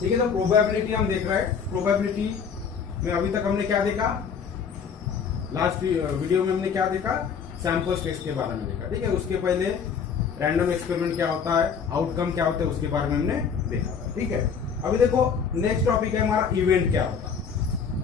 ठीक है, तो प्रोबेबिलिटी हम देख रहे हैं। प्रोबेबिलिटी में अभी तक हमने क्या देखा, लास्ट वीडियो में हमने क्या देखा, सैंपल स्पेस के बारे में देखा। ठीक है, उसके पहले रैंडम एक्सपेरिमेंट क्या होता है, आउटकम क्या होता है, उसके बारे में हमने देखा था। ठीक है, अभी देखो नेक्स्ट टॉपिक है हमारा इवेंट क्या होता है।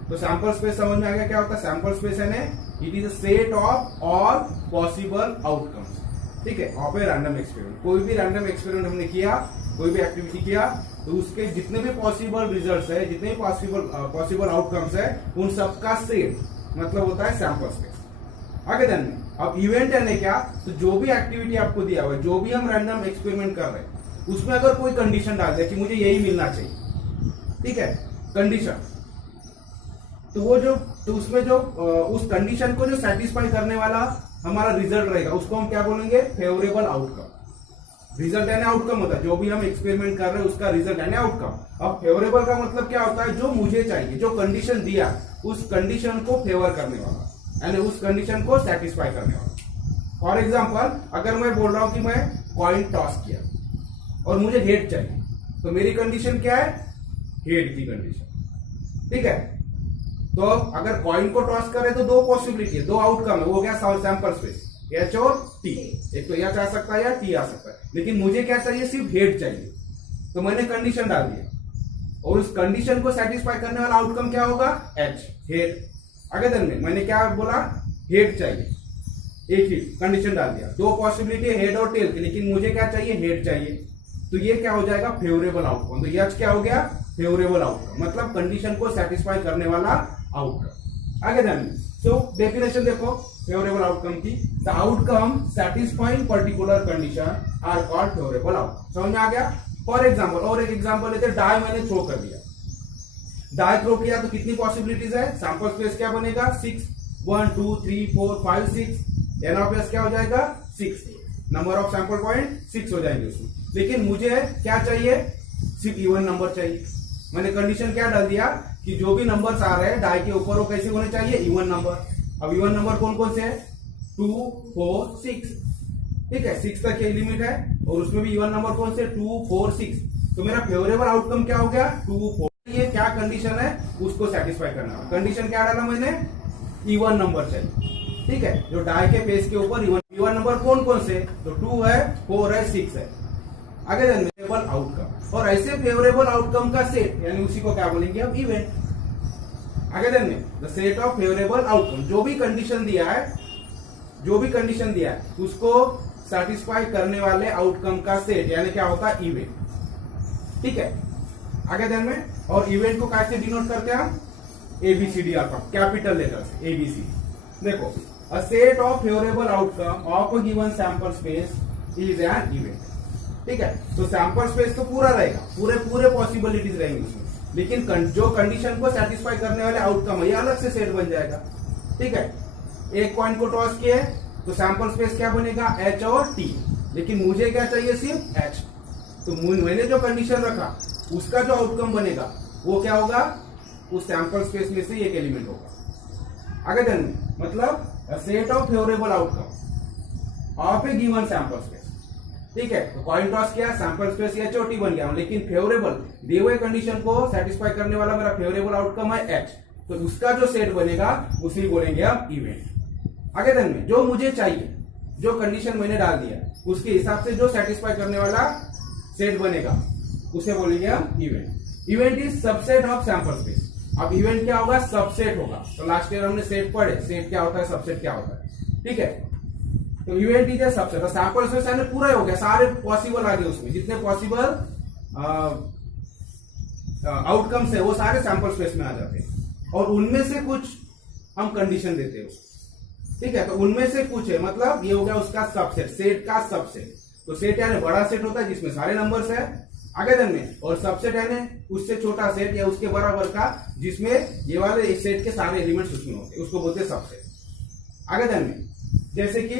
तो सैंपल स्पेस समझ में आ गया क्या होता है। सैंपल स्पेस है ना, it is a set of all possible outcomes. ठीक है, ऑफ ए रैंडम एक्सपेरिमेंट। कोई भी रैंडम एक्सपेरिमेंट हमने किया, कोई भी एक्टिविटी किया, तो उसके जितने भी पॉसिबल रिजल्ट्स है, जितने भी पॉसिबल आउटकम्स है, उन सबका सेट मतलब होता है सैंपल स्पेस। आगे देन में अब इवेंट है ना क्या, तो जो भी एक्टिविटी आपको दिया हुआ है, जो भी हम रैंडम एक्सपेरिमेंट कर रहे हैं, उसमें अगर कोई कंडीशन डाल दे कि मुझे यही मिलना चाहिए, ठीक है, कंडीशन, तो वो जो, तो उसमें जो उस कंडीशन को जो सेटिस्फाई करने वाला हमारा रिजल्ट रहेगा, उसको हम क्या बोलेंगे, फेवरेबल आउटकम। रिजल्ट यानी आउटकम होता है, जो भी हम एक्सपेरिमेंट कर रहे हैं उसका रिजल्ट यानी आउटकम। अब फेवरेबल का मतलब क्या होता है, जो मुझे चाहिए, जो कंडीशन दिया, उस कंडीशन को फेवर करने वाला, यानी उस कंडीशन को सेटिस्फाई करने वाला। फॉर एग्जाम्पल, अगर मैं बोल रहा हूं कि मैं कॉइन टॉस किया और मुझे हेड चाहिए, तो मेरी कंडीशन क्या है, हेड की कंडीशन। ठीक है, तो अगर कॉइन को टॉस करें तो दो पॉसिबिलिटी है, दो आउटकम है, वो क्या, सैंपल स्पेस, एच और टी। एक तो एच आ सकता है या टी आ सकता है, लेकिन मुझे क्या चाहिए, सिर्फ हेड चाहिए। तो मैंने कंडीशन डाल दिया और उस कंडीशन को सेटिस्फाई करने वाला आउटकम क्या होगा, एच, हेड। आगे दिन में मैंने क्या बोला, हेड चाहिए, एक ही कंडीशन डाल दिया, दो पॉसिबिलिटी है हेड और टेल की, लेकिन मुझे क्या चाहिए, हेड चाहिए। तो ये क्या हो जाएगा, फेवरेबल आउटकम। तो एच क्या हो गया, फेवरेबल आउटकम, मतलब कंडीशन को सेटिस्फाई करने वाला आउटकम। आगे दिन में सो डेफिनेशन देखो फेवरेबल आउटकम की, the outcome satisfying particular condition are called favourable outcome. समझ में आ गया। फॉर एग्जाम्पल, और एक एग्जाम्पल लेते हैं, डाई मैंने थ्रो कर दिया, डाई थ्रो किया तो कितनी पॉसिबिलिटीज है, सैंपल स्पेस क्या बनेगा, 6, 1 2 3 4 5 6, एन ऑफ एस क्या हो जाएगा, 6, नंबर ऑफ सैंपल पॉइंट 6 हो जाएंगे उसमें। लेकिन मुझे क्या चाहिए, सिर्फ इवन नंबर चाहिए। मैंने कंडीशन क्या डाल दिया कि जो भी नंबर्स आ रहे हैं डाई के ऊपर, वो कैसे होने चाहिए, इवन नंबर। अब इवन नंबर कौन कौन से है, 2 4 6। ठीक है, 6 तक की लिमिट है, और उसमें भी इवन नंबर कौन से, 2 4 6। तो मेरा फेवरेबल आउटकम क्या हो गया, 2 4। ये क्या कंडीशन है, उसको सेटिस्फाई करना है। कंडीशन क्या डाला मैंने, इवन नंबर चाहिए। ठीक है, जो डाई के पेज के ऊपर इवन नंबर कौन कौन से, तो 2 है, 4 है, 6 है। आगे फेवरेबल आउटकम, और ऐसे फेवरेबल आउटकम का सेट, यानी उसी को क्या बोलेंगे हम, इवेंट। आगे देन में the set of favourable outcome, जो भी कंडीशन दिया है, जो भी कंडीशन दिया है उसको सेटिस्फाई करने वाले आउटकम का सेट, यानी क्या होता है, इवेंट। ठीक है, आगे देन में, और इवेंट को कैसे डिनोट करते हैं हम, ABCD alphabet, capital letters ABC. देखो, a set of favourable outcome of a given sample space is an event. ठीक है, तो सैंपल स्पेस तो पूरा रहेगा, पूरे पॉसिबिलिटीज रहेंगी उसमें, लेकिन जो कंडीशन को सेटिस्फाई करने वाले आउटकम है, ये अलग से सेट बन जाएगा। ठीक है, एक पॉइंट को टॉस किए तो सैंपल स्पेस क्या बनेगा, एच और टी, लेकिन मुझे क्या चाहिए, सिर्फ एच। तो मैंने जो कंडीशन रखा, उसका जो आउटकम बनेगा वो क्या होगा, उस सैंपल स्पेस में से एक एलिमेंट होगा। आगे देन मतलब set of favourable outcome of A given sample space. ठीक है, तो कॉइन टॉस किया, सैंपल स्पेस एच और टी बन गया, लेकिन फेवरेबल दिए हुए कंडीशन को सेटिस्फाई करने वाला मेरा फेवरेबल आउटकम है एच, तो उसका जो सेट बनेगा उसी बोलेंगे हम इवेंट। आगे दिन में जो मुझे चाहिए, जो कंडीशन मैंने डाल दिया, उसके हिसाब से जो सेटिस्फाई करने वाला सेट बनेगा, उसे बोलेंगे हम event. Event is subset of sample space. अब इवेंट क्या होगा, सबसेट होगा। तो लास्ट ईयर हमने सेट पढ़े, सेट क्या होता है, सबसेट क्या होता है। ठीक है, तो इवेंट इज सबसेट, तो सैंपल स्पेस यानी पूरा हो गया, सारे पॉसिबल आ गए उसमें, जितने पॉसिबल आउटकम्स है वो सारे सैंपल स्पेस में आ जाते हैं, और उनमें से कुछ हम कंडीशन देते हैं उसको। ठीक है, तो उनमें से कुछ है, मतलब ये हो गया उसका सबसेट, सेट का सबसेट। तो सेट यानी बड़ा सेट होता है जिसमें सारे नंबर्स है, आगे दिन में, और सबसेट यानी उससे छोटा सेट या उसके बराबर का, जिसमें ये वाले सेट के सारे एलिमेंट्स उसमें होते हैं, उसको बोलते हैं सबसेट। आगे दिन में, जैसे कि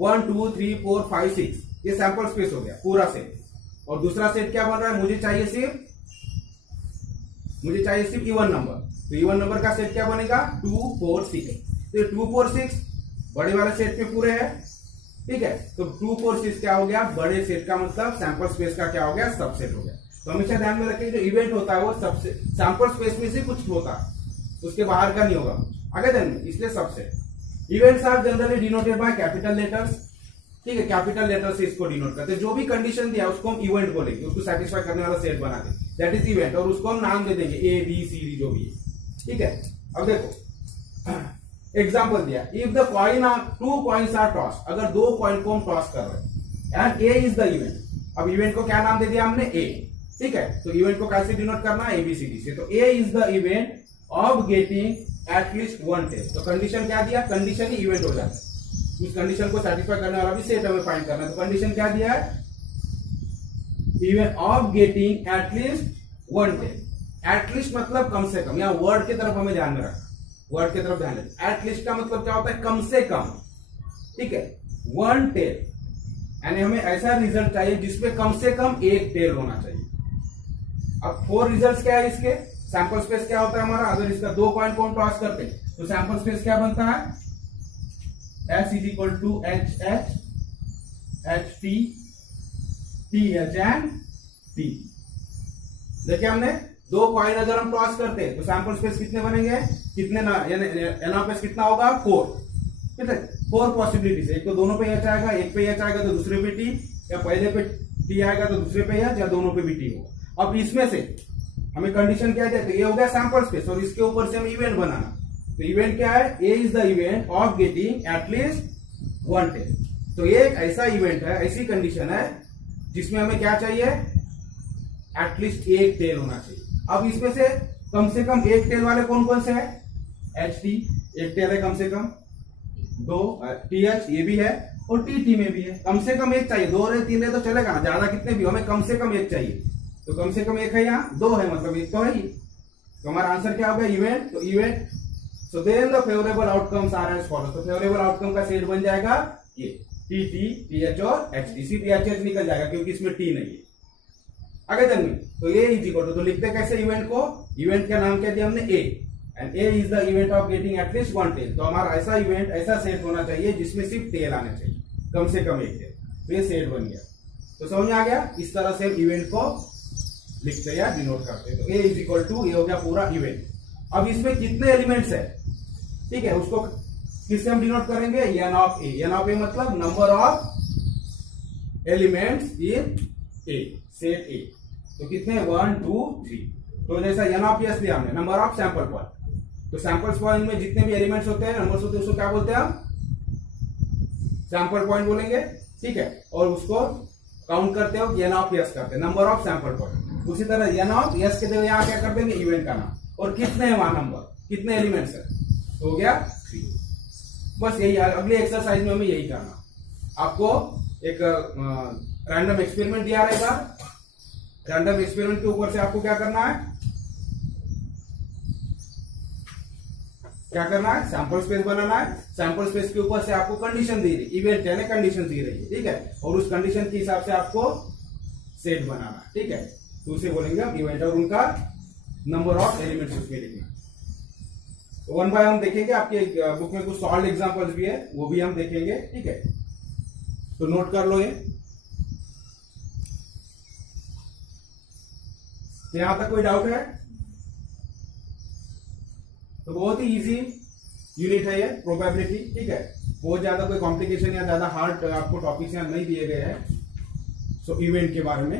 1 2 3 4 5 6, ये सैंपल स्पेस हो गया पूरा सेट, और दूसरा सेट क्या बन रहा है, मुझे चाहिए सिर्फ इवन नंबर। तो इवन नंबर का सेट क्या बनेगा, 2 4 6। तो ये 2 4 6 बड़े वाले सेट में पूरे हैं। ठीक है, तो 2 4 6 क्या हो गया, बड़े सेट का मतलब सैंपल स्पेस का क्या हो गया, सबसेट हो गया। तो हमेशा ध्यान में रखें जो इवेंट होता है वो सबसे सैंपल स्पेस में से कुछ होता है, उसके बाहर का नहीं होगा। आगे ध्यान में, इसलिए सबसे events are generally denoted by capital letters. ठीक है, कैपिटल लेटर से इसको डिनोट करते हैं। जो भी कंडीशन दिया उसको हम इवेंट बोलेंगे, उसको सेटिस्फाई करने वाला सेट बना देंगे, दैट इज इवेंट, और उसको हम नाम दे देंगे ए बी सी डी जो भी है। ठीक है, अब देखो एग्जांपल दिया, if the coin are two coins are toss, अगर दो कॉइन को हम टॉस कर रहे हैं and A is the event. अब इवेंट को क्या नाम दे दिया हमने, ए। ठीक है, तो इवेंट को कैसे डिनोट करना है, एबीसीडी से। तो A is the event of getting at least one tail. तो कंडीशन क्या दिया, कंडीशन ही इवेंट हो जाता है, उस कंडीशन को सेटिस्फाई करने वाला भी सेट हमें फाइंड करना है। तो कंडीशन क्या दिया है, event of getting at least one tail. At least मतलब कम से कम, यहाँ वर्ड की तरफ हमें ध्यान में रखना, वर्ड की तरफ ध्यान दें। एटलीस्ट का मतलब क्या होता है, कम से कम। ठीक है, वन टेल, यानी हमें ऐसा रिजल्ट चाहिए जिसमें कम से कम एक टेल होना चाहिए। अब 4 रिजल्ट्स क्या है इसके, सैंपल स्पेस क्या होता है हमारा, अगर इसका 2 कॉइन को हम टॉस करते हैं तो सैंपल स्पेस क्या बनता है, S is equal to H H H T T H and T. देखिए हमने 2 कॉइन अगर हम टॉस करते हैं तो सैंपल स्पेस कितने बनेंगे, कितने ना, एन कितना होगा 4। ठीक है, 4 पॉसिबिलिटीज, एक तो दोनों पे एच आएगा, एक पे एच आएगा तो दूसरे पे टी, या पहले पे टी आएगा तो दूसरे पे एच, या दोनों पे भी टी होगा। अब इसमें से हमें कंडीशन क्या देते हैं, ये हो गया सैंपल स्पेस, और इसके ऊपर से हम इवेंट बनाना। तो इवेंट क्या है, A is the event of getting at least one tail. तो ये एक ऐसा इवेंट है, ऐसी कंडीशन है जिसमें हमें क्या चाहिए, एटलीस्ट एक टेल होना चाहिए। अब इसमें से कम एक टेल वाले कौन कौन से है, एच टी एक टेल है कम से कम, 2 टी एच ये भी है, और टी टी में भी है। कम से कम एक चाहिए, 2 रहे 3 रहे तो चलेगा ना, ज्यादा कितने भी, हमें कम से कम एक चाहिए। तो कम से कम एक है, यहाँ 2 है, मतलब एक तो है ही। तो हमारा आंसर क्या होगा, इवेंट। तो event, so then the favourable outcomes are as follows. तो फेवरेबल आउटकम का सेट बन जाएगा ये टी टी टी एच और एच टी। सिर्फ एच एच निकल जाएगा क्योंकि इसमें टी नहीं है। आगे चलेंगे, तो ये इज इक्वल टू, तो लिखते कैसे इवेंट को, इवेंट का नाम क्या दिया हमने, A, and A is the event of getting at least one tail. तो हमारा ऐसा इवेंट, ऐसा सेट होना चाहिए जिसमें सिर्फ टेल आने चाहिए, कम से कम एक टेल। तो ये सेट बन गया। तो समझ में आ गया, इस तरह से इवेंट को लिखते या डिनोट करते हैं। तो ए इज इक्वल टू, ये हो गया पूरा इवेंट। अब इसमें कितने एलिमेंट्स है, ठीक है, उसको किससे हम डिनोट करेंगे, n of A. N of A मतलब number of elements in a, set A. तो कितने, 1 2 3। तो जैसा एन ऑफ एस लिया हमने, नंबर ऑफ सैंपल पॉइंट। तो सैंपल पॉइंट में जितने भी एलिमेंट्स होते हैं, नंबर्स होते हैं, उसको क्या बोलते हैं हम, सैंपल पॉइंट बोलेंगे। ठीक है, और उसको काउंट करते हो, एन ऑफ एस करते हैं, नंबर ऑफ सैंपल पॉइंट। उसी तरह एन ऑफ एस के जगह यहाँ क्या कर देंगे, इवेंट का नाम, और कितने हैं वहां नंबर, कितने एलिमेंट्स है, तो हो गया 3। बस यही, अगली एक्सरसाइज में हमें यही करना। आपको एक रैंडम एक्सपेरिमेंट दिया रहेगा, रैंडम एक्सपेरिमेंट के ऊपर से आपको क्या करना है, सैंपल स्पेस बनाना है। सैंपल स्पेस के ऊपर से आपको कंडीशन दी रही, इवेंट यानी कंडीशन दी रही है, ठीक है, और उस कंडीशन के हिसाब से आपको सेट बनाना है। ठीक है, तो उसे बोलेंगे हम इवेंट, और उनका नंबर ऑफ एलिमेंट्स उसमें लिखना। तो 1 बाय हम देखेंगे, आपके बुक में कुछ सॉल्व एग्जांपल्स भी है, वो भी हम देखेंगे। ठीक है, तो नोट कर लो ये। यहां तक कोई डाउट है? तो बहुत ही इजी यूनिट है ये, प्रोबेबिलिटी। ठीक है, बहुत ज्यादा कोई कॉम्प्लिकेशन या ज्यादा हार्ड आपको टॉपिक्स यहां नहीं दिए गए हैं। सो इवेंट के बारे में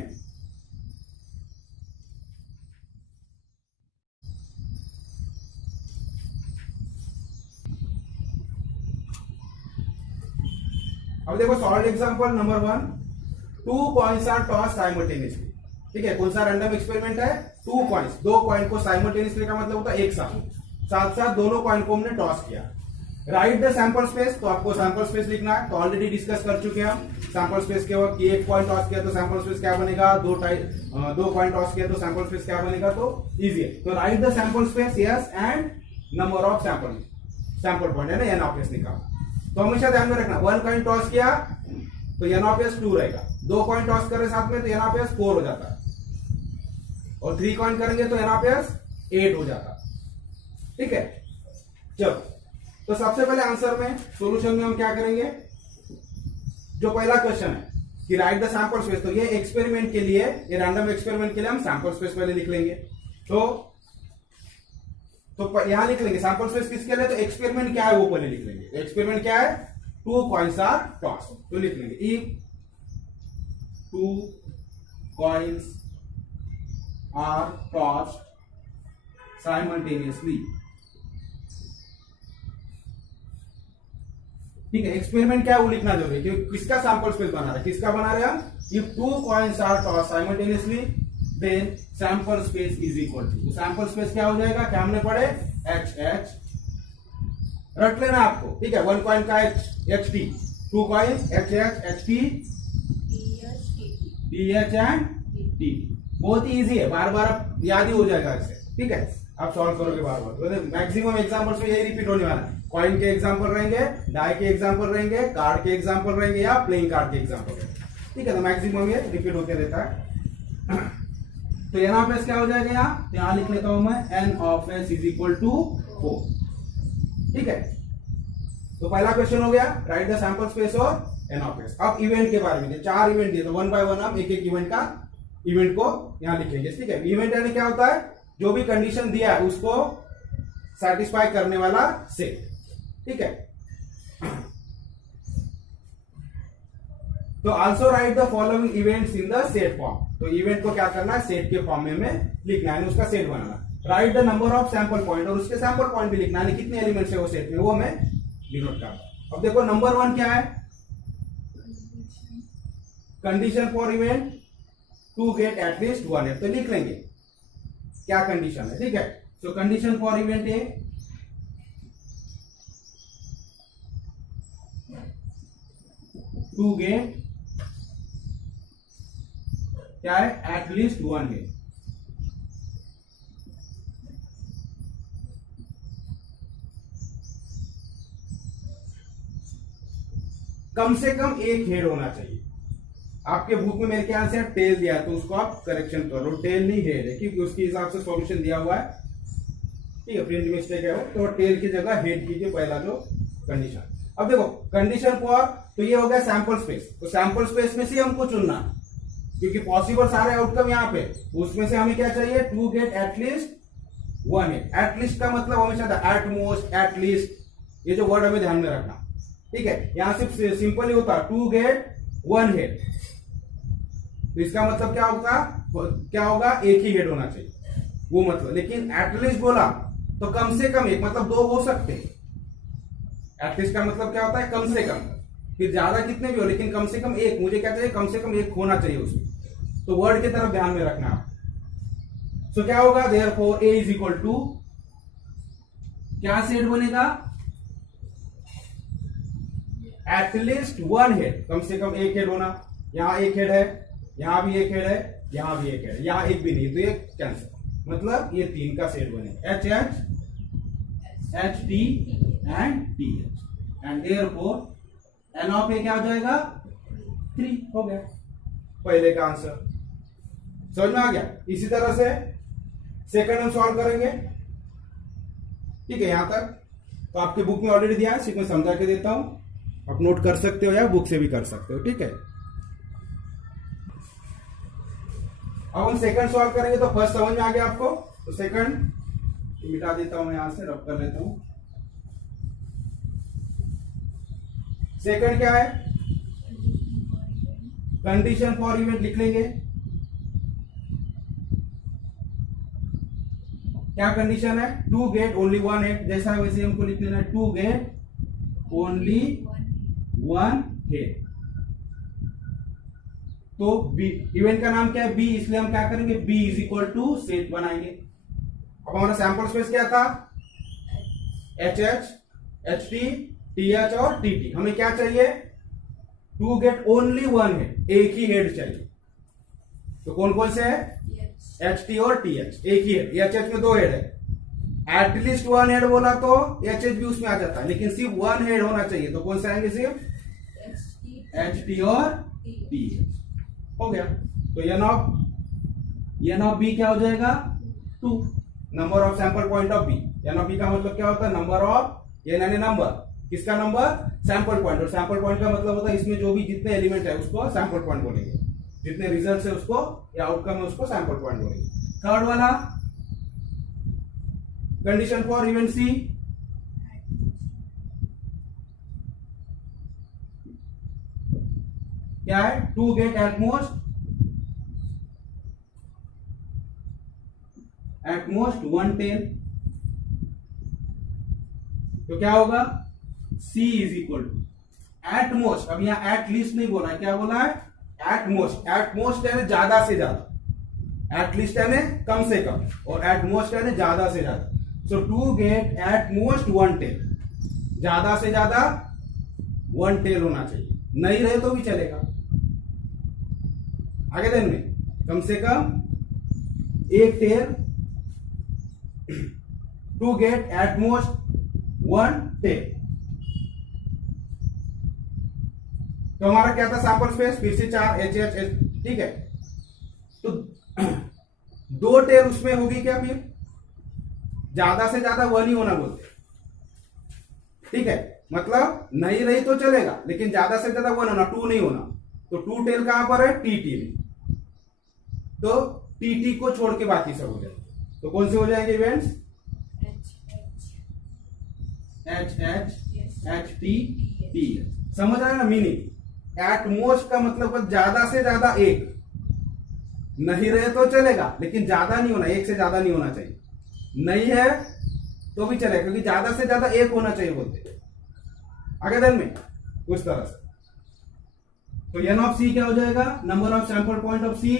अब देखो, solve example number 1, 2 coins are toss simultaneously. ठीक है, कौन सा रैंडम एक्सपेरिमेंट है, 2 कॉइन्स, 2 कॉइन को साइमल्टेनियसली का मतलब होता है एक साथ दोनों कॉइन को हमने टॉस किया। राइट द सैंपल स्पेस, तो आपको सैंपल स्पेस लिखना है। तो ऑलरेडी डिस्कस कर चुके हैं हम सैंपल स्पेस के वक्त, एक कॉइन टॉस किया तो सैंपल स्पेस क्या बनेगा, 2 कॉइन टॉस किया तो सैंपल स्पेस क्या बनेगा, तो इजी है। तो write the sample space, S, and number of sample point है ना, एन ऑफ एस निकाला। तो हमेशा ध्यान में रखना, 1 कॉइन टॉस किया तो एन ऑफ एस 2 रहेगा, 2 कॉइन टॉस कर रहे साथ में तो एन ऑफ एस 4 हो जाता है, और 3 कॉइन करेंगे तो एन ऑफ एस 8 हो जाता है। ठीक है, चलो, तो सबसे पहले आंसर में, सॉल्यूशन में हम क्या करेंगे, जो पहला क्वेश्चन है, कि राइट द सैंपल स्पेस, तो ये एक्सपेरिमेंट के लिए, ये रैंडम एक्सपेरिमेंट के लिए हम सैंपल स्पेस पहले लिख लेंगे। तो यहां लिख लेंगे सैंपल स्पेस किसके लिए, तो एक्सपेरिमेंट क्या है वो पहले लिख लेंगे। एक्सपेरिमेंट क्या है, 2 कॉइन्स आर टॉस, तो लिख लेंगे if 2 coins are tossed simultaneously. ठीक है, एक्सपेरिमेंट क्या है वो लिखना जरूरी है, क्योंकि किसका सैंपल स्पेस बना रहे हैं, किसका बना रहे हैं हम, if 2 coins are tossed simultaneously then sample space is equal to, sample space क्या हो जाएगा, क्या हमने पढ़े, एच एच, रट लेना आपको। ठीक है, 1 कॉइन का H T, 2 coin H H, H T, D H and T. बहुत ही इजी है, बार बार याद ही हो जाएगा इससे। ठीक है, आप सॉल्व करोगे बार बार, मैक्सिमम एग्जाम्पल्स में यही रिपीट होने वाला है। कॉइन के एग्जाम्पल रहेंगे, डाई के एग्जाम्पल रहेंगे, कार्ड के एग्जाम्पल रहेंगे, या प्लेइंग कार्ड के एग्जाम्पल रहेंगे। ठीक है, तो मैक्सिमम ये रिपीट होते रहता है। तो एन ऑफ एस क्या हो जाएगा यहाँ, तो यहाँ लिख लेता हूं मैं N of S is equal to 4। ठीक है, तो पहला क्वेश्चन हो गया, राइट द सैंपल स्पेस और एन ऑफ एस। अब इवेंट के बारे में, 4 इवेंट दिए, तो 1 बाय 1 हम एक एक इवेंट को यहां लिखेंगे। ठीक है, इवेंट यानी क्या होता है, जो भी कंडीशन दिया है उसको सेटिस्फाई करने वाला सेट। ठीक है, तो also right the following events in the set form, तो इवेंट को क्या करना है, सेट के फॉर्म में लिखना है, उसका set banana. Right the number of sample point, और उसके सैंपल पॉइंट भी लिखना है, कितने एलिमेंट्स है वो सेट में, वो हमें डिनोट करना। अब देखो नंबर 1 क्या है, condition for event to get at least 1 है, तो लिख लेंगे क्या कंडीशन है। ठीक है, so condition for event A to get क्या है, एटलीस्ट 1 है। कम से कम एक हेड होना चाहिए। आपके बुक में मेरे ख्याल से टेल दिया है, तो उसको आप करेक्शन करो, टेल नहीं हेड है, क्योंकि उसके हिसाब से सॉल्यूशन दिया हुआ है। ठीक है, प्रिंट मिस्टेक है वो, तो टेल की जगह हेड कीजिए पहला जो कंडीशन। अब देखो कंडीशन फॉर, तो ये हो गया सैंपल स्पेस, तो सैंपल स्पेस में से हमको चुनना, क्योंकि पॉसिबल सारे आउटकम यहाँ पे, उसमें से हमें क्या चाहिए, टू गेट एटलीस्ट 1 है। एटलीस्ट का मतलब हमेशा था एटमोस्ट, एटलीस्ट, ये जो वर्ड हमें ध्यान में रखना। ठीक है, यहां सिर्फ सिंपल ही होता टू गेट 1 हेड, तो इसका मतलब क्या होगा, एक ही हेड होना चाहिए, वो मतलब। लेकिन एटलीस्ट बोला तो कम से कम एक, मतलब 2 हो सकते हैं। एटलीस्ट का मतलब क्या होता है, कम से कम, फिर ज्यादा कितने भी हो, लेकिन कम से कम एक, मुझे क्या चाहिए, कम से कम एक होना चाहिए उसमें। तो वर्ड की तरफ ध्यान में रखना। सो क्या होगा, therefore A is equal to, क्या सेट बनेगा, एटलीस्ट 1 हेड, कम से कम एक हेड होना। यहां एक हेड है, यहां भी एक हेड है, यहां भी एक हेड है, यहां एक भी नहीं, तो ये कैंसिल, मतलब ये 3 का सेट बनेगा, H H, H T and T H, and therefore n of A क्या हो जाएगा, 3 हो गया पहले का आंसर। समझ में आ गया। इसी तरह से सेकंड हम सॉल्व करेंगे। ठीक है, यहां तक तो आपके बुक में ऑलरेडी दिया है, सिर्फ मैं समझा के देता हूं, आप नोट कर सकते हो या बुक से भी कर सकते हो। ठीक है, अब हम सेकंड सॉल्व करेंगे, तो फर्स्ट समझ में आ गया आपको, तो सेकंड मिटा देता हूं मैं, यहां से रब कर लेता हूं। सेकंड क्या है, कंडीशन फॉर इवेंट लिख लेंगे। क्या कंडीशन है, टू गेट ओनली 1 हेड, जैसा वैसे हमको लिख लेना है, टू गेट ओनली 1 हेड। तो बी, इवेंट का नाम क्या है, बी, इसलिए हम क्या करेंगे, B is equal to set बनाएंगे। अब हमारा सैंपल स्पेस क्या था, H H, H T, T H और टी टी। हमें क्या चाहिए, टू गेट ओनली 1 हेड, एक ही हेड चाहिए। तो कौन कौन से है, एच टी और टी एच, एक ही हेड। एच एच में 2 हेड है, एटलीस्ट 1 हेड बोला तो एच एच भी उसमें आ जाता है, लेकिन सिर्फ 1 हेड होना चाहिए, तो कौन से आएंगे, सिर्फ एच टी और टी एच। हो गया, तो एन ऑफ बी क्या हो जाएगा, 2, number of sample point of B. N of B का मतलब क्या होता है, नंबर ऑफ, एन यानी नंबर, किसका नंबर? Sample point. और सैंपल पॉइंट का मतलब होता है इसमें जो भी जितने एलिमेंट है उसको सैंपल पॉइंट बोलेंगे, जितने रिजल्ट है उसको या आउटकम है उसको सैंपल पॉइंट बोलेंगे। थर्ड वाला कंडीशन फॉर इवेंट सी, क्या है? To get at most one tail. तो क्या होगा? C is equal to at most. अब यहां एट लीस्ट नहीं बोला है, क्या बोला है? At most. एट मोस्ट यानी ज्यादा से ज्यादा, एट लीस्ट यानी कम से कम, और एट मोस्ट यानी ज्यादा से ज्यादा। So to get at most one tail, ज्यादा से ज्यादा वन टेल होना चाहिए, नहीं रहे तो भी चलेगा। आगे दिन में कम से कम एक tail, to get at most one tail. तो हमारा क्या था? सैंपल स्पेस, फिर से 4 एच एच एच, ठीक है। तो 2 टेल उसमें होगी क्या? फिर ज्यादा से ज्यादा 1 ही होना बोलते, ठीक है। मतलब नहीं रही तो चलेगा, लेकिन ज्यादा से ज्यादा 1 होना, 2 नहीं होना। तो 2 टेल कहां पर है? टीटी में। तो टीटी को छोड़ के बाकी सब हो जाएंगे। तो कौन से हो जाएंगे events? H H H T T. समझ रहे हैं ना मीनिंग? एट मोस्ट का मतलब ज्यादा से ज्यादा एक, नहीं रहे तो चलेगा लेकिन ज्यादा नहीं होना, एक से ज्यादा नहीं होना चाहिए। नहीं है तो भी चलेगा, क्योंकि ज्यादा से ज्यादा एक होना चाहिए बोलते। आगे दिन में उस तरह से। तो एन ऑफ सी क्या हो जाएगा? Number of sample point of C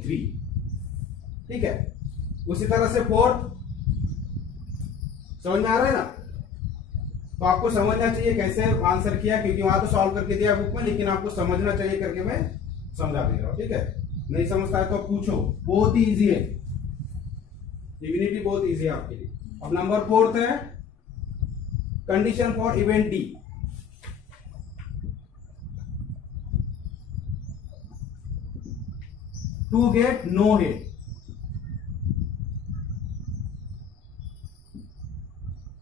3, ठीक है। उसी तरह से 4, समझ में आ रहा है ना? तो आपको समझना चाहिए कैसे आंसर किया, क्योंकि वहां तो सॉल्व करके दिया बुक में, लेकिन आपको समझना चाहिए करके मैं समझा दे रहा हूं, ठीक है। नहीं समझता है तो पूछो, बहुत ही इजी है, डिविनिटी बहुत इजी है आपके लिए। अब नंबर 4 है condition for event D. To get no head.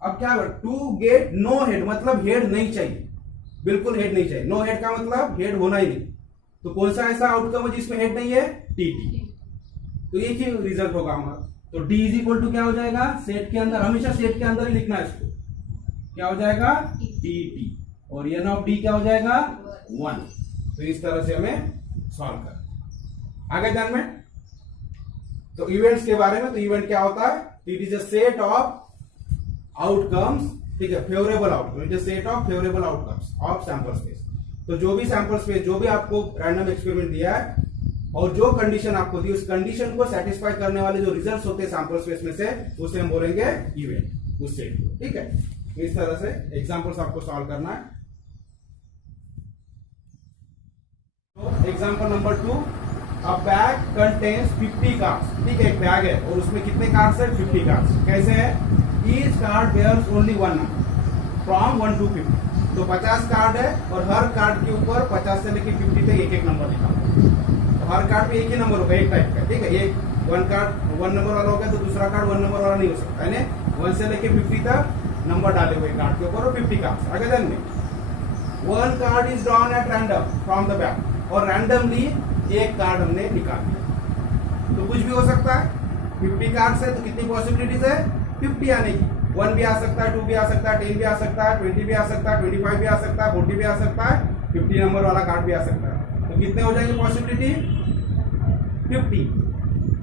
अब क्या? टू गेट नो हेड मतलब हेड नहीं चाहिए, बिल्कुल हेड नहीं चाहिए। नो हेड का मतलब हेड होना ही नहीं। तो कौन सा ऐसा आउटकम है जिसमें हेड नहीं है? टीटी। तो एक ही रिजल्ट होगा हमारा। तो डी इज इक्वल टू क्या हो जाएगा? सेट के अंदर, हमेशा सेट के अंदर ही लिखना है इसको। क्या हो जाएगा? टीटी। और एन ऑफ डी क्या हो जाएगा? 1। तो इस तरह से हमें सॉल्व कर। आगे ध्यान में तो इवेंट्स के बारे में, तो इवेंट क्या होता है? It is a set of outcomes, ठीक है, favourable outcome, it is set of favourable outcomes of sample space. तो जो भी सैंपल स्पेस, जो भी आपको रैंडम एक्सपेरिमेंट दिया है और जो कंडीशन आपको दी, उस कंडीशन को सेटिस्फाई करने वाले जो रिजल्ट्स होते हैं सैंपल स्पेस में से, उसे हम बोलेंगे इवेंट, उस सेट को, ठीक है। इस तरह से एग्जांपल्स आपको सॉल्व करना है। तो एग्जांपल नंबर 2, अ बैग कंटेन्स 50 कार्ड्स, ठीक है। एक बैग है और उसमें कितने कार्ड्स है? 50 कार्ड्स। कैसे है? Each card bears only 1 number from 1 to 50। तो 50 कार्ड है और हर कार्ड के ऊपर 50 से लेकर 50 तक एक एक नंबर लिखा होगा। तो हर कार्ड पे एक ही नंबर होगा, एक टाइप का, ठीक है। एक 1 कार्ड 1 नंबर वाला होगा तो दूसरा कार्ड 1 नंबर वाला नहीं हो सकता है। 1 से लेकर 50 तक नंबर डाले हुए कार्ड के ऊपर और 50 कार्ड। आगे ध्यान में 1 card is drawn at random from the bag, और रैंडमली एक कार्ड हमने निकाल दिया। तो कुछ भी हो सकता है, 50 कार्ड है तो कितनी पॉसिबिलिटीज है? 50 आने की। 1 भी आ सकता है, 2 भी आ सकता है, 10 भी आ सकता है, 20 भी आ सकता है, 25 भी आ सकता है, 40 भी आ सकता है, 50 नंबर वाला कार्ड भी आ सकता है। तो कितने हो जाएंगे पॉसिबिलिटी? 50।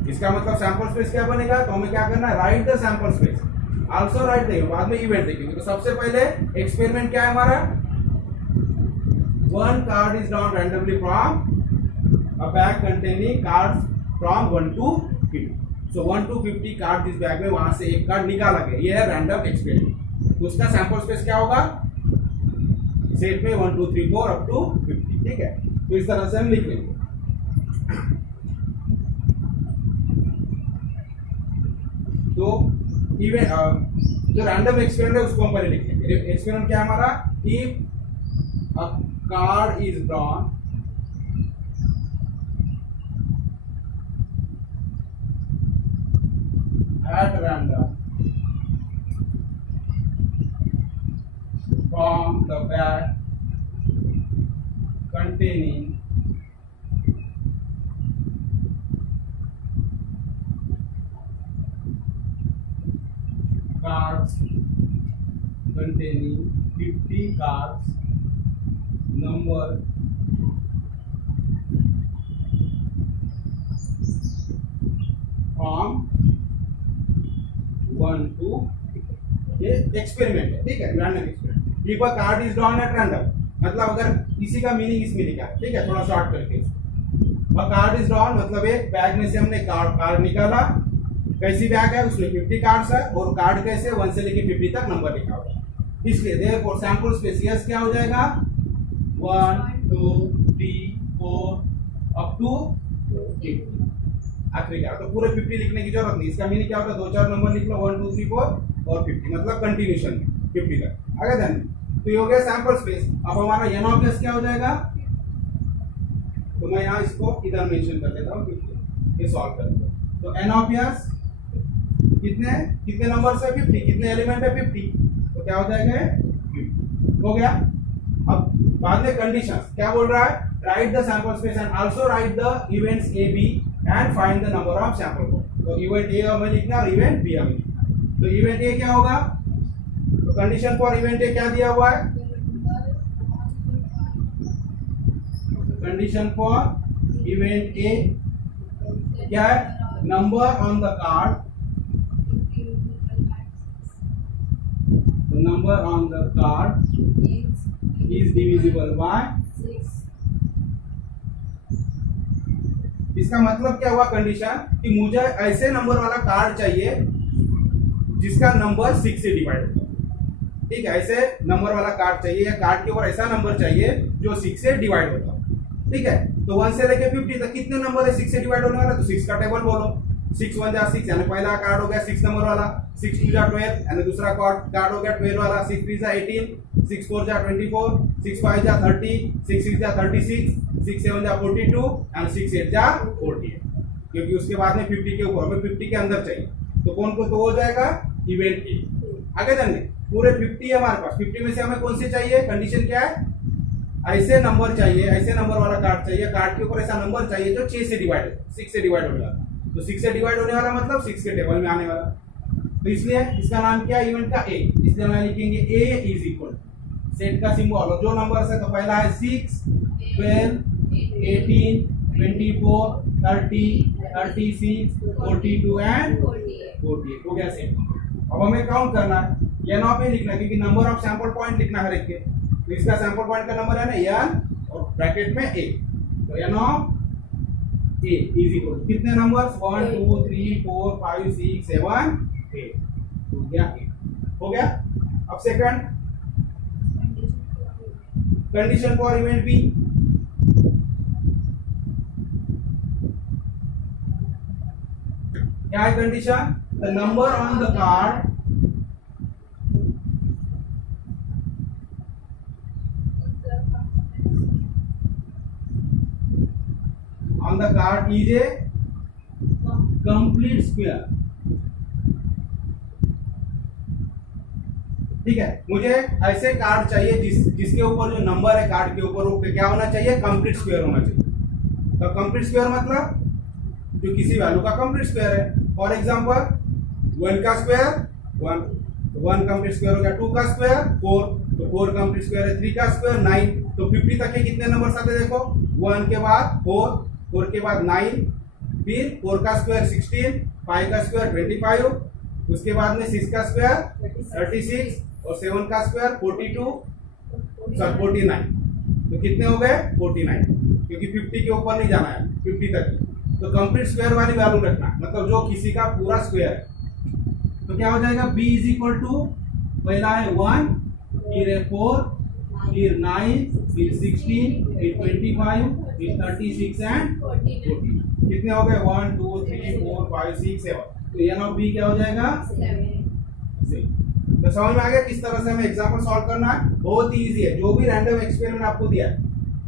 इसका मतलब सैंपल स्पेस क्या बनेगा? तो हमें क्या करना है? Right the sample space, also right देंगे, बाद में इवेंट देखेंगे। तो सबसे पहले एक्सपेरिमेंट क्या है हमारा? 1 card is drawn randomly from a bag containing cards from 1 to 50। So 1 to 50 card इस बैग में, वहां से एक कार्ड निकाला गया। ये है रैंडम एक्सपेरिमेंट। तो उसका सैंपल स्पेस क्या होगा? सेट में 1 2 3 4 अप टू 50, ठीक है। तो इस तरह से हम लिख लेंगे। तो इवेंट जो रैंडम एक्सपेरिमेंट है उसको हम पहले लिख लेंगे। एक्सपेरिमेंट क्या है हमारा? If a card is drawn at random bag containing cards containing 50 cards, number from 1 to, ये एक्सपेरिमेंट है, ठीक है, random experiment. If a card is drawn at random, मतलब अगर इसी का मीनिंग इसमें लिखा है, ठीक है, थोड़ा शॉर्ट करके इसको। अ कार्ड इज ड्रॉन मतलब एक बैग में से हमने कार्ड निकाला, कैसी बैग है, उसमें 50 कार्ड्स है, और कार्ड कैसे 1 से लेके 50 तक नंबर लिखा हुआ है। इसलिए देयरफॉर सैंपल स्पेस यस क्या हो जाएगा 1 2 3 4 अप टू 50, आखिरी क्या तो पूरे 50 लिखने की जरूरत नहीं। इसका मीनिंग क्या होता है, 2-4 नंबर लिख लो 1 2 3 4 और 50, मतलब कंटिन्यूशन में 50 तक। आगे ध्यान, तो ये हो गया सैंपल स्पेस। अब हमारा n ऑफ s क्या हो जाएगा, तो मैं यहाँ इसको इधर मेंशन कर देता हूँ, ये सॉल्व कर देता हूँ। तो n ऑफ s कितने नंबर से 50, कितने एलिमेंट है 50, तो क्या हो जाएगा 50 हो गया। अब बाद में कंडीशंस क्या बोल रहा है, right the sample space and also right the events a b and find the number of sample point. तो इवेंट a हमें लिखना और इवेंट b हमें लिखना। तो इवेंट a क्या होगा, तो कंडीशन फॉर इवेंट a क्या दिया हुआ है, कंडीशन फॉर इवेंट a क्या है, number on the card, number on the card is divisible by 6। इसका मतलब क्या हुआ कंडीशन, कि मुझे ऐसे नंबर वाला कार्ड चाहिए जिसका नंबर 6 से डिवाइड होता, ठीक है, ऐसे नंबर वाला कार्ड चाहिए, या कार्ड के ऊपर ऐसा नंबर चाहिए जो 6 से डिवाइड होता, ठीक है। तो 1 से लेके 50 तक कितने नंबर है 6 से डिवाइड होने वाला, तो 6 का टेबल बोलो। 6 1 जा 6 यानी पहला कार्ड हो गया 6 नंबर वाला, 6 2 जा 12 यानी दूसरा कार्ड हो गया 12 वाला, 6 3 जा 18, 6 4 जा 24, 6 5 जा 30, 6 6 जा 36, 6 7 जा 42 एंड 6 8 जा 48, क्योंकि उसके बाद में 50 के ऊपर हमें 50 के अंदर चाहिए, तो कौन को, तो हो जाएगा इवेंट की। आगे जाएंगे, पूरे 50 है हमारे पास, 50 में से हमें कौन सी चाहिए, कंडीशन क्या है, ऐसे नंबर चाहिए, ऐसे नंबर वाला कार्ड चाहिए, कार्ड के ऊपर ऐसा नंबर चाहिए जो 6 से डिवाइड, 6 से डिवाइड होने वाला, तो 6 से डिवाइड होने वाला मतलब 6 के टेबल में आने वाला, तो इसलिए इसका नाम क्या है, इवेंट का a, इसलिए हम लिखेंगे a इज इक्वल सेट का सिंबल, और जो नंबर है तो पहला है 6 12 18 24 30 36 42 एंड 48 हो गया सेट। अब हमें काउंट करना है, n ऑफ a लिखना है क्योंकि नंबर ऑफ सैंपल पॉइंट लिखना है एक के, तो इसका सैंपल पॉइंट का नंबर है ना n और ब्रैकेट में a, तो n of a is equal कितने नंबर्स 1 2 3 4 5 6 7 8 हो गया 8 हो गया। अब second condition for event B, क्या है condition, the number on the card on the card is a complete square, ठीक है। मुझे ऐसे कार्ड चाहिए जिसके ऊपर जो नंबर है कार्ड के ऊपर वो क्या होना चाहिए, कंप्लीट स्क्वायर होना चाहिए। तो कंप्लीट स्क्वायर मतलब जो किसी वैल्यू का कंप्लीट स्क्वायर है, फॉर एग्जांपल 1 का स्क्वायर 1 कंप्लीट स्क्वायर हो गया, 2 का स्क्वायर 4, तो 4 कंप्लीट स्क्वायर है, 3 का स्क्वायर 9, तो 50 तक के कितने नंबर आते देखो, 1 के बाद 4 के बाद 9, फिर 4 का स्क्वायर 16, 5 का स्क्वायर 25, उसके बाद में 6 का स्क्वायर 36 और 7 का स्क्वायर 49, तो कितने हो गए 49, क्योंकि 50 के ऊपर नहीं जाना है 50 तक, तो कंप्लीट स्क्वायर वाली वैल्यू रखना, मतलब जो किसी का पूरा स्क्वायर है। तो क्या हो जाएगा b इज इक्वल टू, पहला है 1, फिर है 4, फिर 9, फिर 16, फिर 25, फिर 36 एंड 14, कितने हो गए 1 2 3 4 5 6 7, तो n ऑफ b क्या हो जाएगा 7। तो समझ में आ गया किस तरह से हमें एग्जांपल सॉल्व करना है, बहुत ही इजी है। जो भी रैंडम एक्सपेरिमेंट आपको दिया है,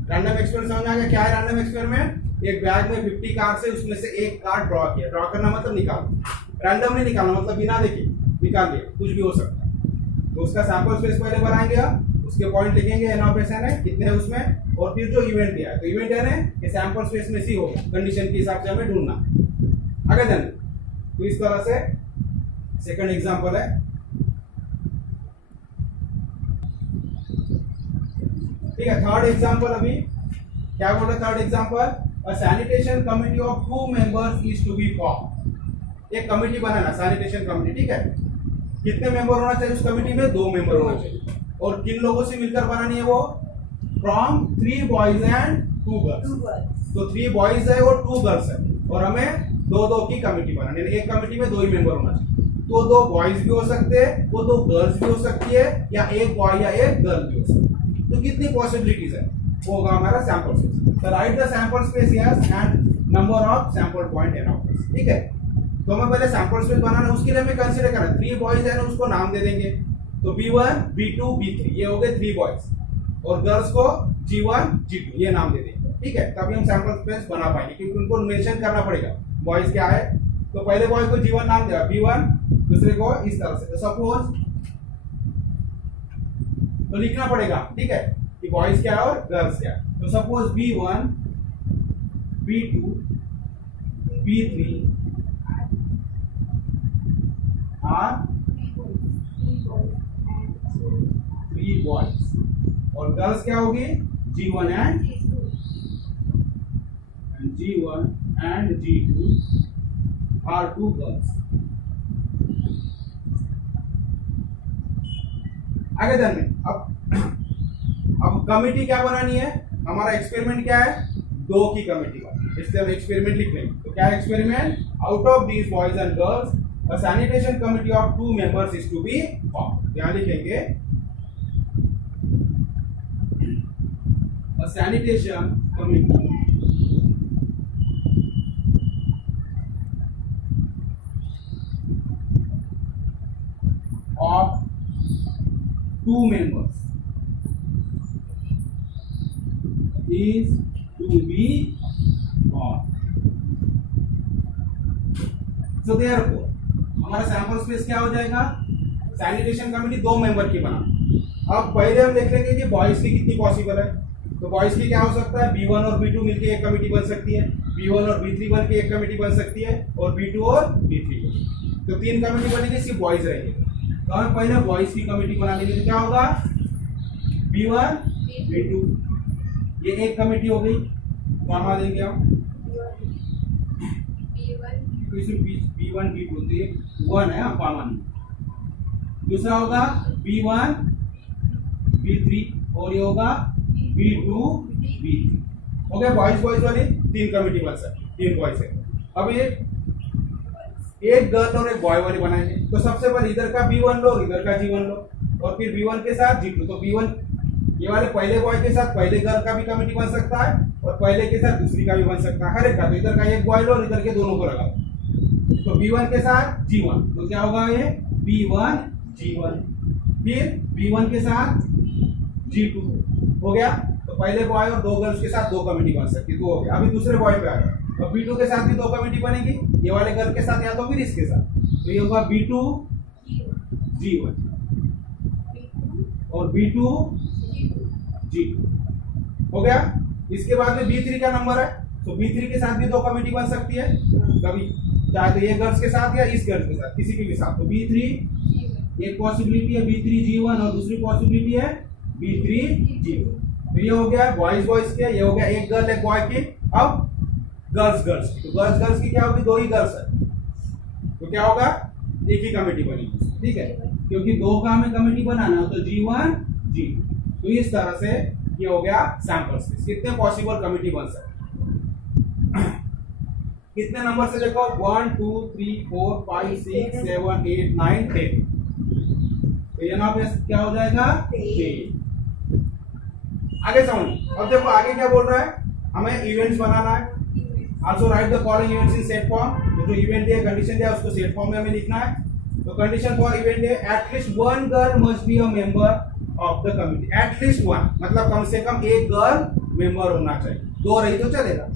रैंडम एक्सपेरिमेंट समझ में आ गया, क्या है रैंडम एक्सपेरिमेंट, एक बैग में 50 कार्ड से उसमें से एक कार्ड ड्रॉ किया, ड्रॉ करना मतलब निकालना, रैंडम नहीं निकालना मतलब बिना देखे निकाल दिया, कुछ भी हो सकता है। तो उसका सैंपल स्पेस पहले बनाएंगे, उसके पॉइंट लिखेंगे एन ऑफ एस एन है कितने है उसमें, और फिर जो इवेंट दिया है तो इवेंट एन है कि सैंपल स्पेस में सी होगा, कंडीशन के हिसाब से हमें ढूंढना। आगे जाने तो इस तरह से सेकंड एग्जांपल है, ठीक है। थर्ड एग्जांपल अभी क्या बोल रहे, third example, a sanitation committee of 2 members is to be form. एक कमिटी बनाना, सैनिटेशन कमिटी, ठीक है। कितने मेंबर होना चाहिए उस कमिटी में, 2 मेंबर होना चाहिए, और किन लोगों से मिलकर बनानी है वो, फ्रॉम 3 बॉयज एंड 2 गर्ल्स। तो 3 बॉयज है और 2 गर्ल्स है, और हमें 2-2 की कमिटी बनानी है, एक कमिटी में 2 ही मेंबर होना चाहिए। तो 2 बॉयज भी हो सकते हैं, वो 2 गर्ल्स भी हो सकती है, या एक बॉय या एक गर्ल भी हो सकती है। तो कितनी पॉसिबिलिटीज है, वो होगा हमारा सैंपल स्पेस। तो write the sample space S and number of sample point N of, ठीक है। तो हमें पहले सैंपल स्पेस बनाना है, उसके लिए हमें कंसीडर करना है 3 बॉयज है ना, उसको नाम दे देंगे। तो B1 B2 B3 ये हो गए 3 बॉयज, और गर्ल्स को G1 G2 ये नाम दे देंगे, ठीक है। तभी हम सैंपल स्पेस बना पाएंगे, क्योंकि उनको मेंशन करना पड़ेगा बॉयज क्या है। तो पहले बॉय को G1 नाम दिया B1, दूसरे को इस तरह से। तो सपोज तो लिखना पड़ेगा, ठीक है, कि बॉयज क्या है और गर्ल्स क्या है। तो suppose B1 B2 B3 are 3 boys, और गर्ल्स क्या होगी G1 and G2 are 2 girls. आगे जाने अब कमिटी क्या बनानी है, हमारा एक्सपेरिमेंट क्या है, 2 की कमिटी का, इसलिए हम एक्सपेरिमेंट लिख लेंगे। तो क्या experiment, out of these boys and girls a sanitation committee of 2 members is to be formed। यहाँ लिखेंगे a sanitation committee of 2 members is to be formed। So therefore हमारा सैंपल स्पेस क्या हो जाएगा, सैनिटेशन कमिटी 2 मेंबर की बना। अब पहले हम देख लेंगे कि बॉयज की कितनी पॉसिबल है। तो बॉयज की क्या हो सकता है, B1 और B2 मिलकर एक कमिटी बन सकती है, B1 और B3 बन के एक कमिटी बन सकती है, और B2 और B3। तो 3 कमिटी बनेगी, सिर्फ बॉयज रहेंगे। तो हमें पहले बॉयज की कमिटी बना लेंगे। तो क्या होगा, B1 B2 ये एक कमिटी हो गई, कॉमा देंगे हम B1 B2 तो ये 1 है कॉमन। दूसरा होगा B1 B3 और ये होगा B2 B3। हो गया बॉयज वाली 3 कमिटी बन सकती, 3 बॉयज है। अब ये एक गर्ल और एक बॉय वाली बनाएंगे। तो सबसे पहले इधर का B1 लो, इधर का G1 लो, और फिर B1 के साथ G2। तो B1 ये वाले पहले बॉय के साथ पहले गर्ल का भी कमिटी बन सकता है, और पहले के साथ दूसरी का भी बन सकता है, हर एक का। तो इधर का एक बॉय लो और इधर के दोनों को लगा। तो B1 के साथ G1, तो क्या होगा ये B1 G1, फिर B1 के साथ G2 हो गया। तो पहले बॉय और 2 गर्ल्स के साथ 2 कमिटी बन सकती है, तो हो गया। अभी दूसरे बॉय पे आएगा, तो B2 के साथ भी 2 कमिटी बनेगी, ये वाले गर्ल के साथ या तो फिर इसके साथ। तो ये होगा B2 G1 और B2 G2 हो गया। इसके बाद में B3 का नंबर है, तो B3 के साथ भी 2 कमिटी बन सकती है, कभी चाहे तो ये गर्ल्स के साथ या इस गर्ल के साथ, किसी के भी साथ। तो B3 एक पॉसिबिलिटी है B3 G1, और दूसरी पॉसिबिलिटी है B3 G2। तो ये हो गया बॉयज के, ये हो गया एक गर्ल एक बॉय की। अब गर्ल्स की, तो गर्ल्स की क्या होगी, 2 ही गर्ल्स है, तो क्या होगा, एक ही कमेटी बनेगी, ठीक है, क्योंकि 2 का हमें कमेटी बनाना है। तो G1 G2। तो इस तरह से ये हो गया सैंपल स्पेस। कितने पॉसिबल कमेटी बन सकते, कितने नंबर से देखो, 1 2 3 4 5 6 7 8 9 10। तो यहाँ पे क्या हो जाएगा, 10। आगे समझ। अब देखो आगे क्या बोल रहा है, हमें इवेंट्स बनाना है। Also right the following events in set form. तो जो इवेंट है, कंडीशन है, उसको सेट फॉर्म में हमें लिखना है। तो कंडीशन फॉर इवेंट है, at least 1 girl must be a member of the committee. At least 1 मतलब कम से कम एक गर्ल मेंबर होना चाहिए, 2 रही तो चलेगा।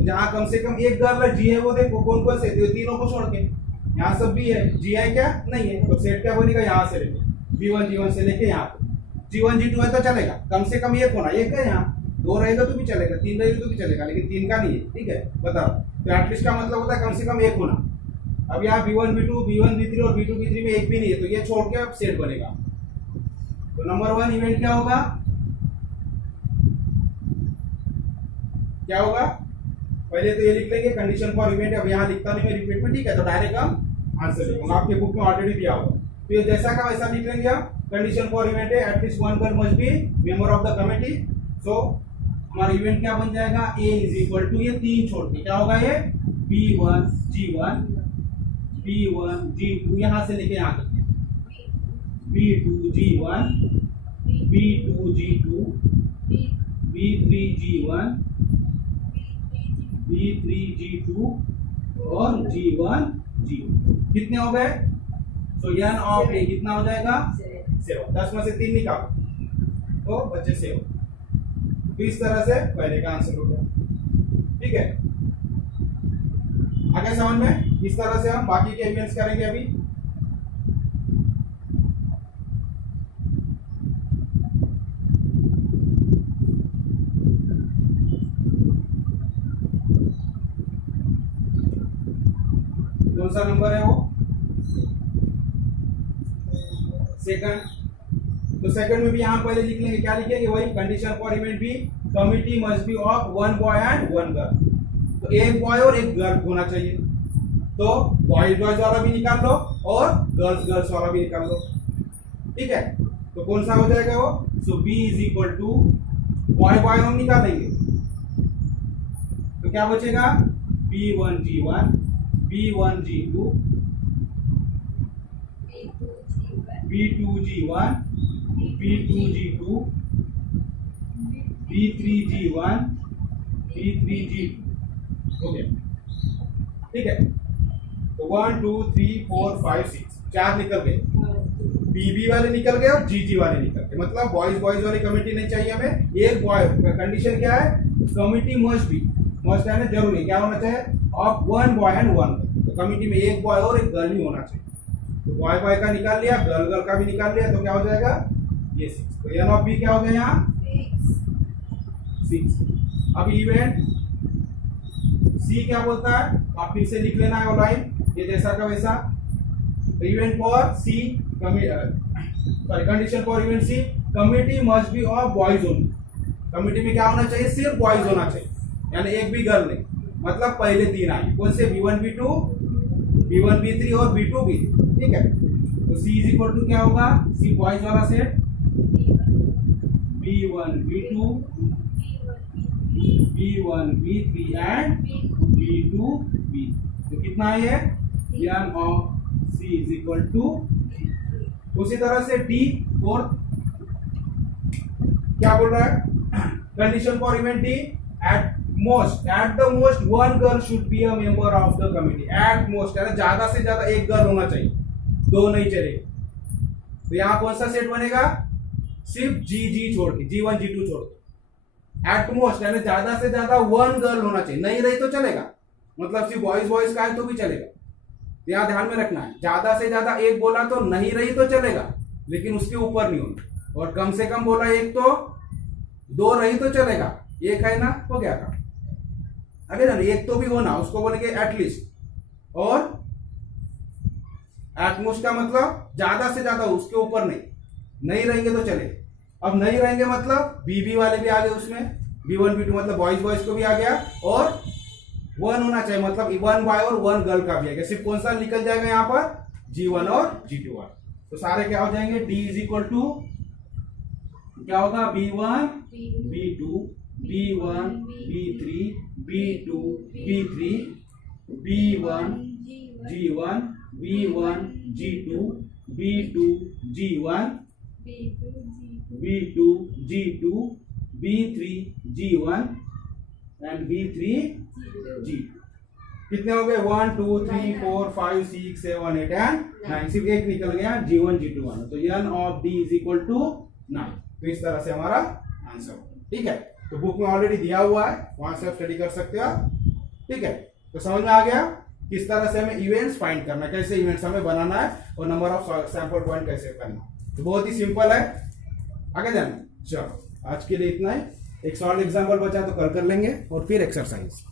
जहाँ कम से कम एक गर्ल जी है, वो देखो कौन कौन से, तो तीनों को छोड़ के यहाँ सब भी है, जी है क्या नहीं है, तो सेट क्या बनेगा, यहाँ से लेके B1 G1 से लेके यहाँ पे। G1 G2 है तो चलेगा, कम से कम एक होना, एक है यहाँ, 2 रहेगा तो भी चलेगा, 3 रहेगा तो भी चलेगा, लेकिन 3 का नहीं है, ठीक है, बताओ। तो एटलीस्ट का मतलब होता है कम से कम एक होना। अब यहाँ B1 B2 B1 B3 और B2 B3 में एक भी नहीं है, तो ये छोड़ के अब सेट बनेगा। तो नंबर 1 इवेंट क्या होगा, क्या होगा, पहले तो ये लिख लेंगे कंडीशन फॉर इवेंट। अब यहाँ लिखता नहीं मैं रिपीट में, ठीक है, तो डायरेक्ट हम आंसर लिखूंगा, आपके बुक में ऑलरेडी दिया होगा। तो ये जैसा का वैसा लिख लेंगे आप। कंडीशन फॉर इवेंट है at least one girl must be member of the committee. So हमारा इवेंट क्या बन जाएगा, A इज इक्वल टू, ये 3 छोड़ के क्या होगा, ये B1 G1 B1 G2 यहां से लेके यहां तक, B2 G1 B2 G2 B3 G1 B3 G2 और G1 G2 कितने हो गए। सो n ऑफ A कितना हो जाएगा, 7। 10 में से 3 निकालो तो बच्चे 7। तो इस तरह से पहले का आंसर हो गया, ठीक है। आगे समझ में, इस तरह से हम बाकी के इवेंट्स करेंगे अभी। कौन सा नंबर है वो, सेकंड। तो सेकंड में भी यहां पहले लिख लेंगे, क्या लिखेंगे, वही कंडीशन फॉर इवेंट भी committee must be of 1 boy and 1 girl. तो एक बॉय और एक गर्ल होना चाहिए। तो बॉयज बॉयज वाला भी निकाल लो और गर्ल्स गर्ल्स वाला भी निकाल लो, ठीक है। तो कौन सा हो जाएगा वो, so B is equal to, boy boy हम निकालेंगे तो क्या बचेगा, B1 G1 B1 G2 B2 G1 B2 G2 B3 G1 B3 G2 हो गया, ठीक है। तो 1 2 3 4 5 6 4 निकल गए, बीबी वाले निकल गए और जीजी वाले निकल गए। मतलब बॉयज बॉयज वाली कमिटी नहीं चाहिए हमें, एक बॉय। कंडीशन क्या है, कमिटी मस्ट बी, मस्ट है ना, जरूरी क्या होना चाहिए, ऑफ 1 बॉय एंड 1 गर्ल। तो कमिटी में एक बॉय और एक गर्ल ही होना चाहिए। तो बॉय बॉय का निकाल लिया, गर्ल गर्ल का भी निकाल लिया, तो क्या हो जाएगा, ये 6। तो एन ऑफ बी क्या हो गया यहाँ, 6। अब इवेंट सी क्या बोलता है, आप फिर से लिख लेना है वो लाइन, ये जैसा का वैसा। Event for C, condition for event C, committee must be of boys only. Committee में क्या होना चाहिए, सिर्फ बॉयज होना चाहिए, यानी एक भी गर्ल नहीं। मतलब पहले 3 आए, कौन से, B1 B2 B1 B3 और B2 B3, ठीक है। तो C इज इक्वल टू क्या होगा, C बॉयज वाला set, B1 B2 B1 B3 and B2 B3। तो कितना है ये, n of C is equal to. उसी तरह से D फोर्थ क्या बोल रहा है, condition for event D, at the most 1 girl should be a member of the committee। at most है, ज्यादा से ज्यादा एक गर्ल होना चाहिए, 2 नहीं चलेगा। तो यहाँ कौन सा सेट बनेगा, सिर्फ G छोड़ के, G1 G2 छोड़ के। एट मोस्ट यानी ज्यादा से ज्यादा 1 गर्ल होना चाहिए, नहीं रही तो चलेगा, मतलब सिर्फ बॉयज बॉयज का है तो भी चलेगा। तो यहाँ ध्यान में रखना है, ज्यादा से ज्यादा एक बोला तो नहीं रही तो चलेगा, लेकिन उसके ऊपर नहीं होना। और कम से कम बोला एक तो 2 रही तो चलेगा, एक है ना, हो गया काम। अरे ना, एक तो भी होना, उसको बोलेंगे एटलीस्ट। और एटमोस्ट का मतलब ज्यादा से ज्यादा, उसके ऊपर नहीं रहेंगे तो चले। अब नहीं रहेंगे मतलब बीबी वाले भी आ गए उसमें, B1 B2 मतलब बॉयज बॉयज को भी आ गया, और 1 होना चाहिए, मतलब 1 बॉय और 1 गर्ल का भी आ गया। सिर्फ कौन सा निकल जाएगा यहाँ पर, G1 और G2 वाला। तो सारे क्या हो जाएंगे, D इज इक्वल टू क्या होगा, B1 B2 B1 B3 B2 B3 B1 G1 B1 G2 B2 G1 B2 G2 B3 G1 and B3 G2। कितने हो गए, 1 2 3 4 5 6 7 8 एंड 9। सिर्फ एक निकल गया, G1 G2 वाला। तो n of D is equal to 9। तो इस तरह से हमारा आंसर होगा, ठीक है। तो बुक में ऑलरेडी दिया हुआ है, वहां से आप स्टडी कर सकते हो आप, ठीक है। तो समझ में आ गया किस तरह से हमें इवेंट्स फाइंड करना है, कैसे इवेंट्स हमें बनाना है, और नंबर ऑफ सैंपल पॉइंट कैसे करना है। तो बहुत ही सिंपल है, आगे जाना, चलो आज के लिए इतना ही। एक सॉल्व एग्जाम्पल बचा तो कल कर लेंगे और फिर एक्सरसाइज।